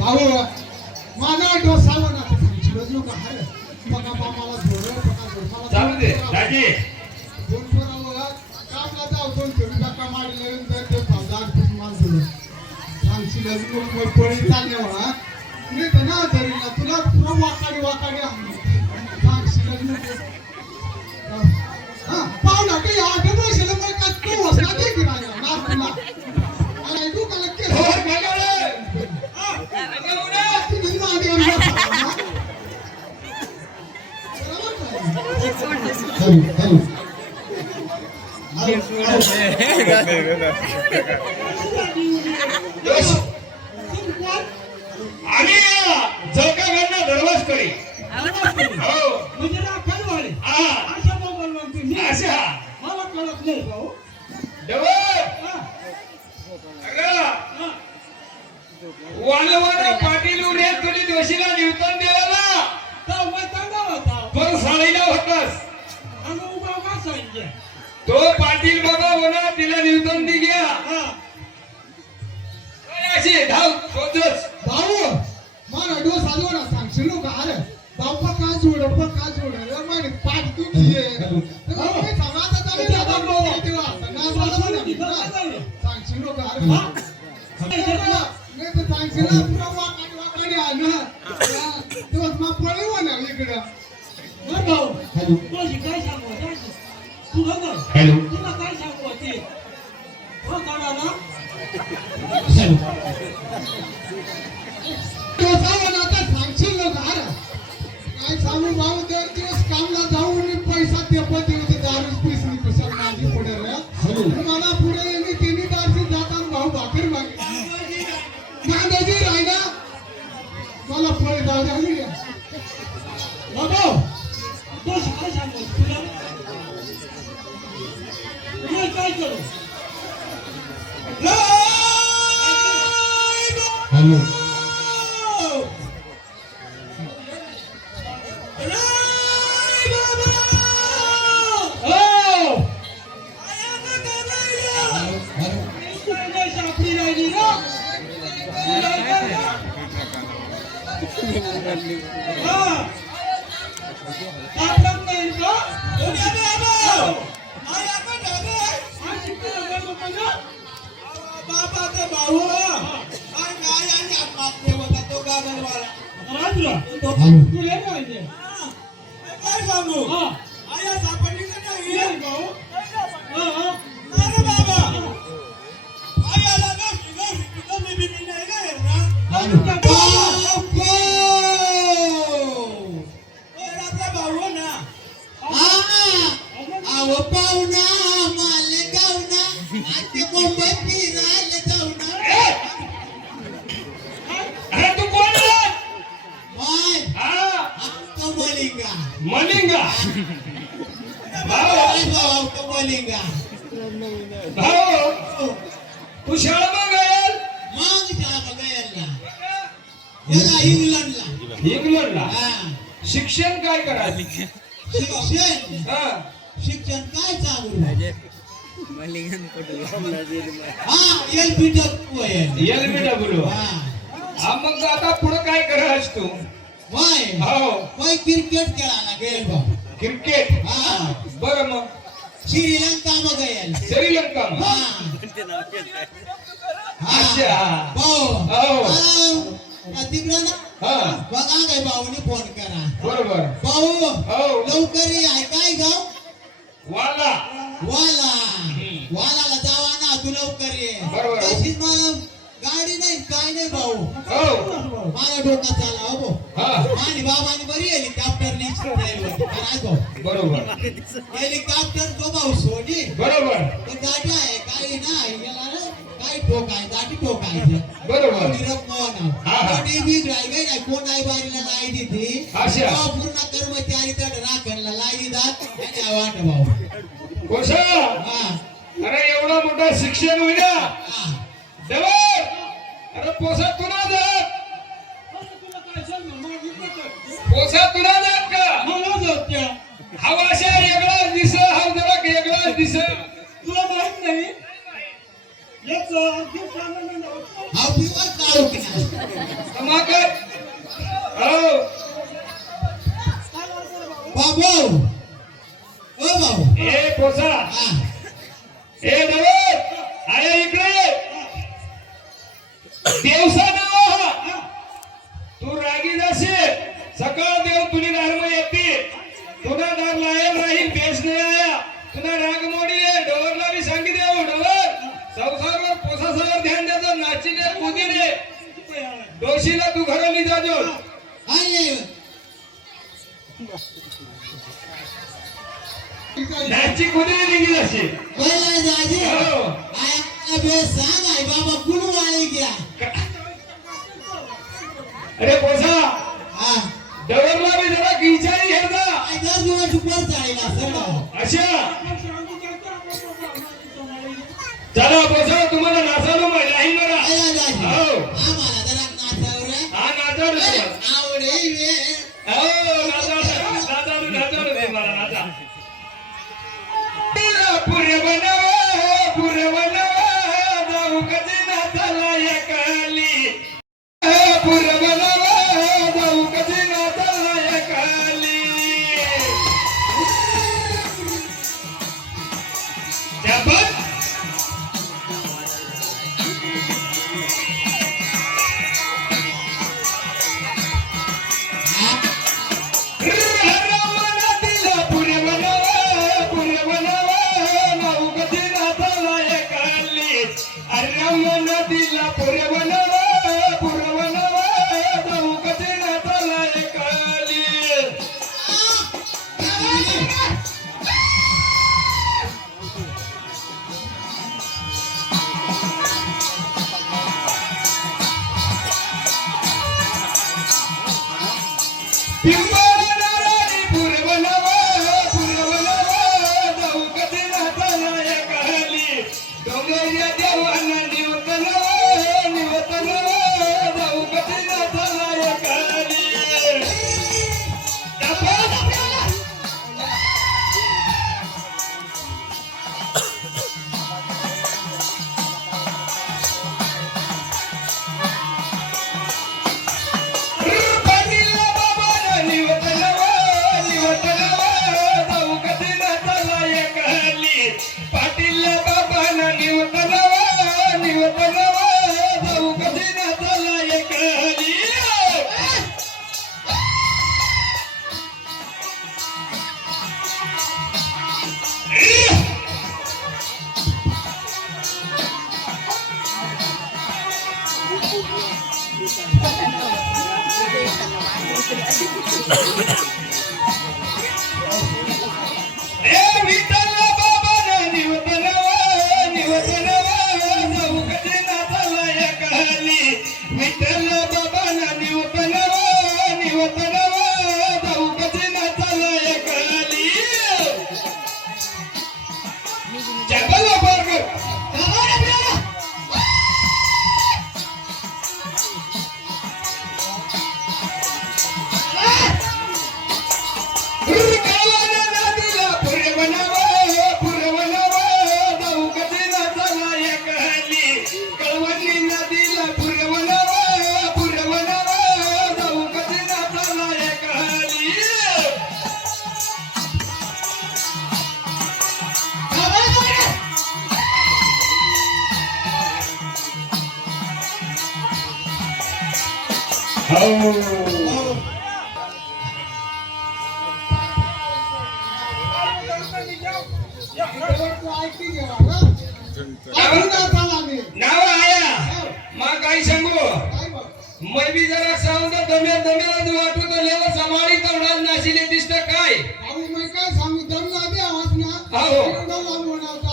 भाऊ माझा डोसावं ना सांगशीलच नका हाय बघा बाबाला झोडं बघा झोडं चालू दे दाजी. दोन पोरावर कामला जाऊ दोन ठेवी टाका मारल्यानंतर ते पदार खूप माणसं. सांगशीलच नका पळी चालले म्हणा नाही तर ना तरी ना तुला पुरा वाकाडी वाकाडी सांगशीलच नको यश. दरवाज करी म्हणजे अशा मोबाईल मी. अशा मला कळत नाही भाऊ. वालवाडा पाटील उड्या तुझी दोषीला निवतन देवाला तो होता. पण साडीला होतास आम्ही उभा का सांगितलं. तो पाटील बाबा होणार तिला निवतन दे घ्या हा. अरे अशी धाव खोदच भाऊ मला डोस आलो ना सांगशील का अरे बाप्पा का जोड बाप्पा का जोड रे माने पाठ तू घे काय सांगा आता चालू आहे आता भाऊ तेव्हा ना बोला ना सांगशील का अरे हा? नाही तर सांगशील ना पुरा वाकाडी वाकाडी आहे हॅलो तुला काय सांगू होती? हो काढा ना? सांगशील का अरे काय सांगू भाऊ दोन दिवस कामला जाऊन हॅलो हो. काय नाही सापडी राहिली ना? हा. सापडत नाही का? आणि तुला काय नको ना? राजूला, तुला बोलिंगा भाऊ तू शाळा बघेल मग जा बघायला याला इंग्लंडला. इंग्लंडला हा शिक्षण काय करायचं? शिक्षण हा शिक्षण काय चालू मलिंगन हा एल बी डब्ल्यू. आहे एल बी डब्ल्यू हा. हा मग आता पुढे काय करायच तू? वाय. हो. वाय क्रिकेट खेळायला गेल भाऊ क्रिकेट हा. बरं मग. श्रीलंका बघायला. श्रीलंका मग. हा. अच्छा. भाऊ हो. तिकडं ना. हा. बघा काय भाऊने फोन करा. बरोबर. भाऊ हो. लवकर ये. आहे काय गाव वाला. वाला. काय नाही भाऊ. हो. मला डोका चाला हो भाऊ. हा. आणि बाबाने बरी हेलिकॉप्टरने भाऊ. बरोबर. हेलिकॉप्टर तो भाऊ सोडी बरोबर. गाडी आहे काही नाही याला बरोबर. मोहन बी ड्रायव्हर आहे कोण आई बारीला लाई देते? अशा. तेव्हा पूर्ण कर्मचारी तर राखणला लाई दात आणि वाट भाऊ. कोशा. अरे एवढा मोठा शिक्षण हा. देवर. अरे पोसा तुला जात. पोसा तुला जात का मला जाऊ द्या. हवा બાજુ. નાચી કુદે નીકળી આઈ બાબા કુનું આવી ગયા. અરે પોસા ચાલો પોસા. नाव आया. मा काही सांगू? मै बी जरा सांगतो दम्या दम्याला वाटू तर लेवा समाळी तवडाल नाशिले दिसत काय? काय सांगू? दम लागते आवाज ना.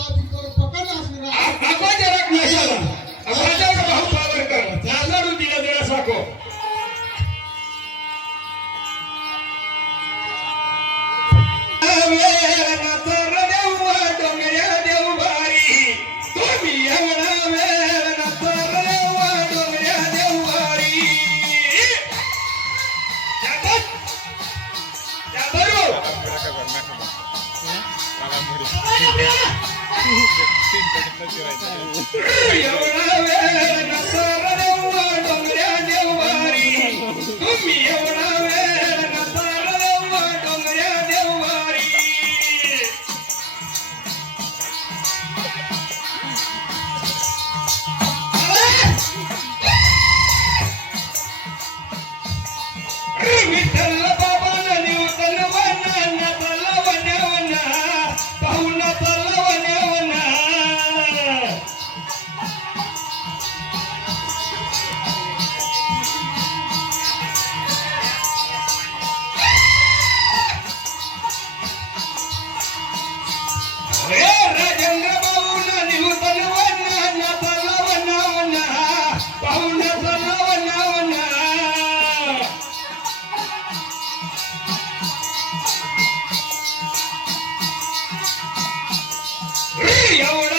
ಯಾವ